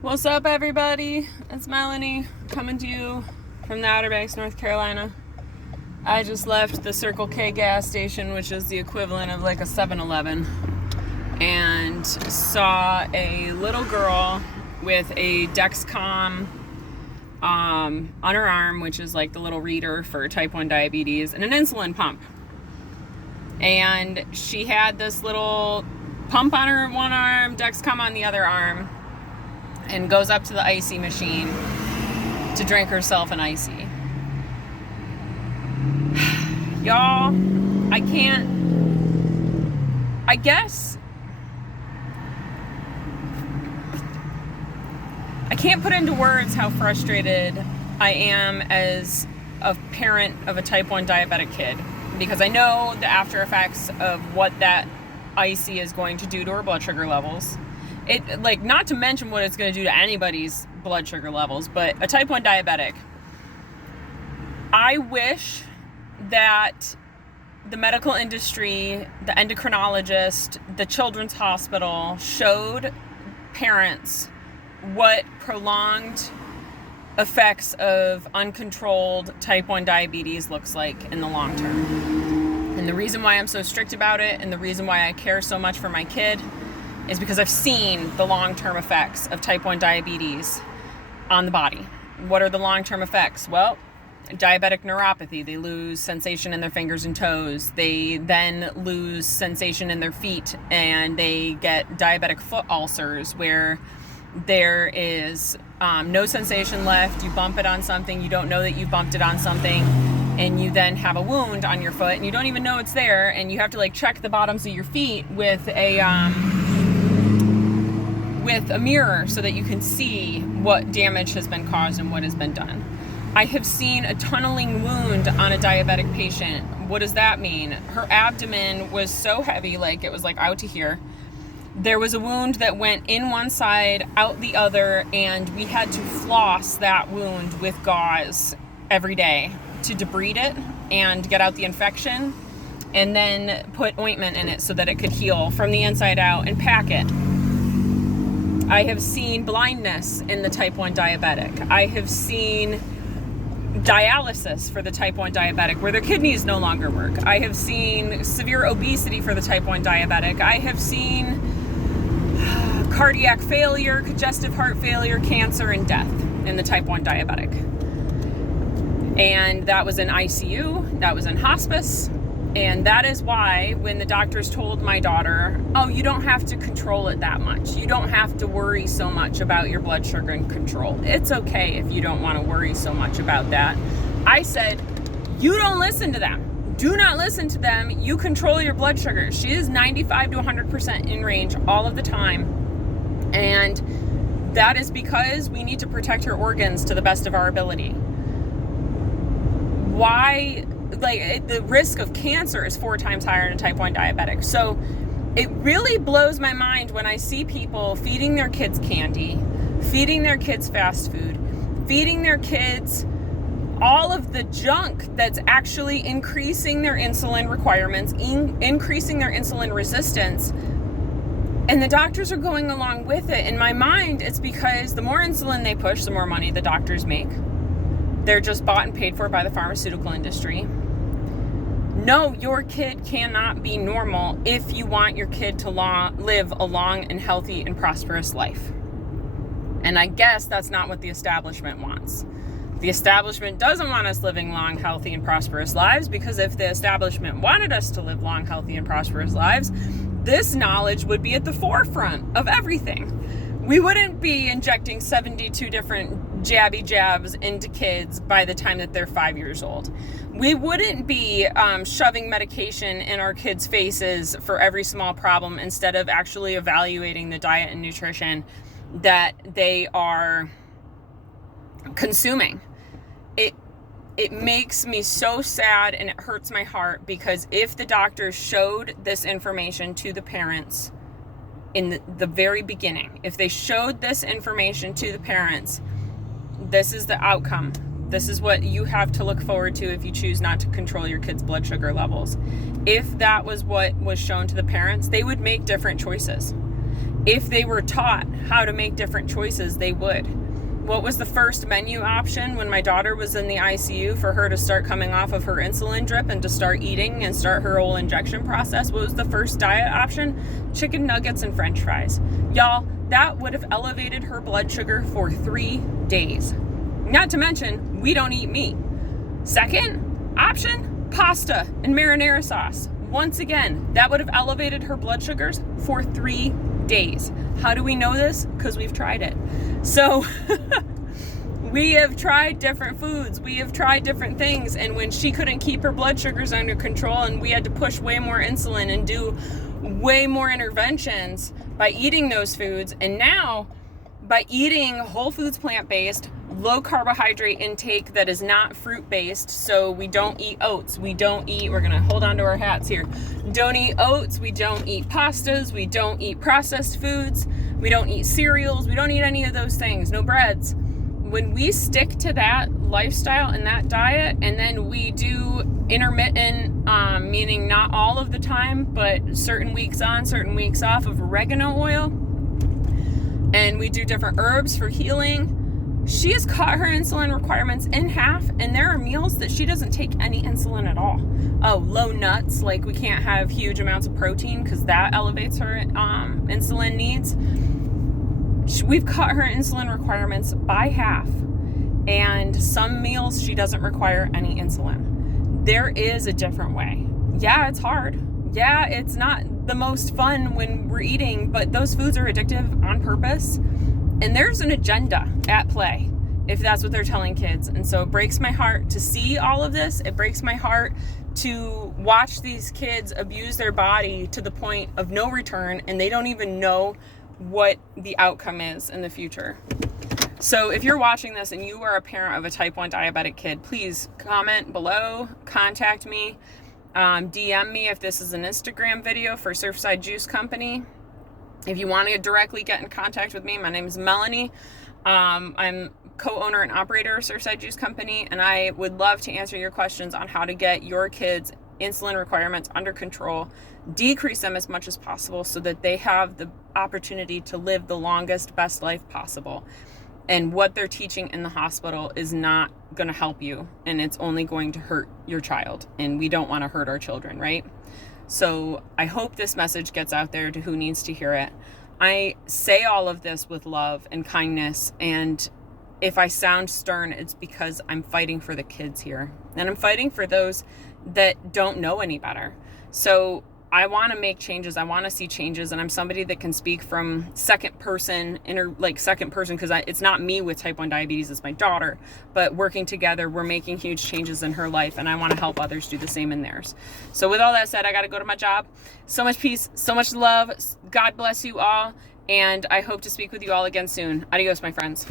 What's up, everybody? It's Melanie coming to you from the Outer Banks, North Carolina. I just left the Circle K gas station, which is the equivalent of like a 7-Eleven, and saw a little girl with a Dexcom on her arm, which is like the little reader for type 1 diabetes, and an insulin pump. And she had this little pump on her one arm, Dexcom on the other arm, and goes up to the icy machine to drink herself an icy. Y'all, I can't put into words how frustrated I am as a parent of a type 1 diabetic kid, because I know the after effects of what that icy is going to do to her blood sugar levels. It, like, not to mention what it's going to do to anybody's blood sugar levels, but a type 1 diabetic. I wish that the medical industry, the endocrinologist, the children's hospital showed parents what prolonged effects of uncontrolled type 1 diabetes looks like in the long term. And the reason why I'm so strict about it, and the reason why I care so much for my kid, is because I've seen the long-term effects of type 1 diabetes on the body. What are the long-term effects? Well, diabetic neuropathy. They lose sensation in their fingers and toes. They then lose sensation in their feet, and they get diabetic foot ulcers where there is no sensation left. You bump it on something, you don't know that you bumped it on something, and you then have a wound on your foot, and you don't even know it's there, and you have to like check the bottoms of your feet with a mirror so that you can see what damage has been caused and what has been done. I have seen a tunneling wound on a diabetic patient. What does that mean? Her abdomen was so heavy, like it was like out to here. There was a wound that went in one side, out the other, and we had to floss that wound with gauze every day to debride it and get out the infection, and then put ointment in it so that it could heal from the inside out and pack it. I have seen blindness in the type 1 diabetic. I have seen dialysis for the type 1 diabetic where their kidneys no longer work. I have seen severe obesity for the type 1 diabetic. I have seen cardiac failure, congestive heart failure, cancer, and death in the type 1 diabetic. And that was in ICU, that was in hospice. And that is why when the doctors told my daughter, oh, you don't have to control it that much. You don't have to worry so much about your blood sugar and control. It's okay if you don't want to worry so much about that. I said, you don't listen to them. Do not listen to them. You control your blood sugar. She is 95 to 100% in range all of the time. And that is because we need to protect her organs to the best of our ability. Why? Like, the risk of cancer is 4 times higher in a type 1 diabetic. So it really blows my mind when I see people feeding their kids candy, feeding their kids fast food, feeding their kids all of the junk that's actually increasing their insulin requirements, increasing their insulin resistance. And the doctors are going along with it. In my mind, it's because the more insulin they push, the more money the doctors make. They're just bought and paid for by the pharmaceutical industry. No, your kid cannot be normal if you want your kid to live a long and healthy and prosperous life. And I guess that's not what the establishment wants. The establishment doesn't want us living long, healthy, and prosperous lives, because if the establishment wanted us to live long, healthy, and prosperous lives, this knowledge would be at the forefront of everything. We wouldn't be injecting 72 different jabs into kids by the time that they're 5 years old. We wouldn't be shoving medication in our kids' faces for every small problem instead of actually evaluating the diet and nutrition that they are consuming. It makes me so sad, and it hurts my heart, because if the doctors showed this information to the parents in the very beginning, if they showed this information to the parents, this is the outcome. This is what you have to look forward to if you choose not to control your kids' blood sugar levels. If that was what was shown to the parents, they would make different choices. If they were taught how to make different choices, they would. What was the first menu option when my daughter was in the ICU for her to start coming off of her insulin drip and to start eating and start her whole injection process? What was the first diet option? Chicken nuggets and French fries. Y'all, that would have elevated her blood sugar for 3 days. Not to mention, we don't eat meat. Second option, pasta and marinara sauce. Once again, that would have elevated her blood sugars for 3 days. How do we know this? Because we've tried it. So we have tried different foods. We have tried different things. And when she couldn't keep her blood sugars under control and we had to push way more insulin and do way more interventions by eating those foods, and now by eating whole foods, plant-based, low carbohydrate intake that is not fruit-based, so we don't eat oats, we're gonna hold on to our hats here, don't eat oats, we don't eat pastas, we don't eat processed foods, we don't eat cereals, we don't eat any of those things, no breads. When we stick to that lifestyle and that diet, and then we do intermittent, meaning not all of the time, but certain weeks on, certain weeks off of oregano oil, and we do different herbs for healing, she has cut her insulin requirements in half, and there are meals that she doesn't take any insulin at all. Oh, low nuts, like we can't have huge amounts of protein because that elevates her insulin needs. We've cut her insulin requirements by half, and some meals she doesn't require any insulin. There is a different way. Yeah, it's hard. Yeah, it's not the most fun when we're eating, but those foods are addictive on purpose. And there's an agenda at play, if that's what they're telling kids. And so it breaks my heart to see all of this. It breaks my heart to watch these kids abuse their body to the point of no return, and they don't even know what the outcome is in the future. So if you're watching this and you are a parent of a type 1 diabetic kid, please comment below, contact me, DM me if this is an Instagram video for Surfside Juice Company. If you want to directly get in contact with me, my name is Melanie. I'm co-owner and operator of Surfside Juice Company, and I would love to answer your questions on how to get your kids' insulin requirements under control, decrease them as much as possible so that they have the opportunity to live the longest, best life possible. And what they're teaching in the hospital is not going to help you, and it's only going to hurt your child. And we don't want to hurt our children, right? So I hope this message gets out there to who needs to hear it. I say all of this with love and kindness, and if I sound stern, it's because I'm fighting for the kids here, and I'm fighting for those that don't know any better. So I want to make changes. I want to see changes, and I'm somebody that can speak from second person, because it's not me with type 1 diabetes, it's my daughter, but working together, we're making huge changes in her life, and I want to help others do the same in theirs. So with all that said, I got to go to my job. So much peace, so much love. God bless you all, and I hope to speak with you all again soon. Adios, my friends.